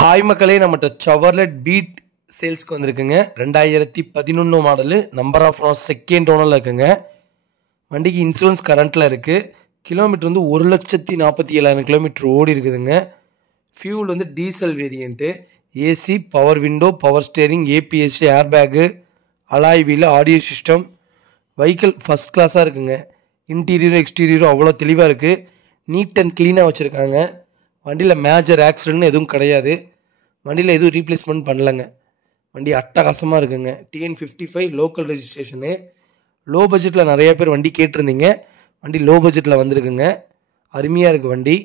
Hi மக்களே, நம்மகிட்ட Chevrolet beat சேல்ஸ்க்கு வந்திருக்குங்க. 2011 மாடலு, நம்பர் ஆஃப் செகண்ட் ஓனரில் இருக்குங்க. வண்டிக்கு இன்சூரன்ஸ் கரண்ட்டில் இருக்குது. கிலோமீட்டர் வந்து 1,47,000 கிலோமீட்டர் ஓடி இருக்குதுங்க. ஃபியூல் வந்து diesel variant. AC, power window, power steering, ABS, airbag, alloy wheel, audio system. Vehicle first கிளாஸாக இருக்குங்க. இன்டீரியரும் எக்ஸ்டீரியரும் அவ்வளோ தெளிவாக இருக்குது. நீட் அண்ட் க்ளீனாக வச்சுருக்காங்க. வண்டியில் மேஜர் ஆக்சிடென்ட்னு எதுவும் கிடையாது. வண்டியில் எதுவும் ரீப்ளேஸ்மெண்ட் பண்ணலைங்க. வண்டி அட்டகாசமாக இருக்குங்க. TN55 local registration. லோ பட்ஜெட்டில் நிறைய பேர் வண்டி கேட்டிருந்தீங்க. வண்டி லோ பட்ஜெட்டில் வந்திருக்குங்க. அருமையாக இருக்குது வண்டி.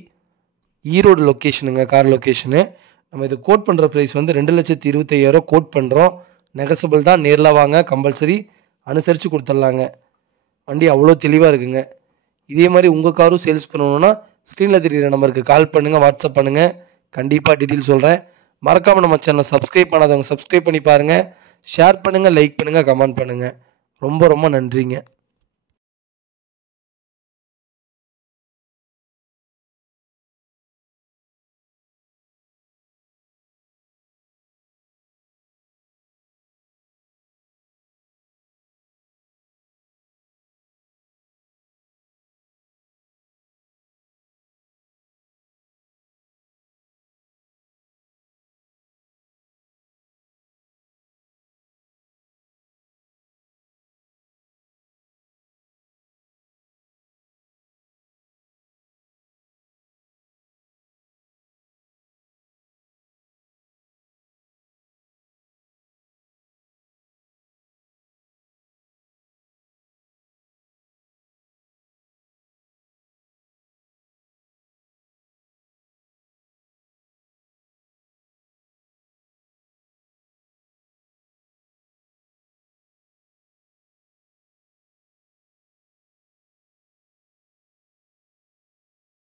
ஈரோடு லொக்கேஷனுங்க, கார் லொக்கேஷனு. நம்ம இது கோட் பண்ணுற ப்ரைஸ் வந்து 2,25,000 கோட் பண்ணுறோம். நெகசபிள் தான். நேரில் வாங்க, கம்பல்சரி அனுசரித்து கொடுத்துட்லாங்க. வண்டி அவ்வளோ தெளிவாக இருக்குங்க. இதே மாதிரி உங்கள் காரும் சேல்ஸ் பண்ணணுன்னா ஸ்க்ரீனில் தெரிகிற நம்பருக்கு கால் பண்ணுங்கள், வாட்ஸ்அப் பண்ணுங்கள். கண்டிப்பாக டீட்டெயில் சொல்கிறேன். மறக்காமல் நம்ம சேனலை சப்ஸ்கிரைப் பண்ணாதவங்க சப்ஸ்கிரைப் பண்ணி பாருங்கள். ஷேர் பண்ணுங்கள், லைக் பண்ணுங்கள், கமெண்ட் பண்ணுங்கள். ரொம்ப ரொம்ப நன்றிங்க.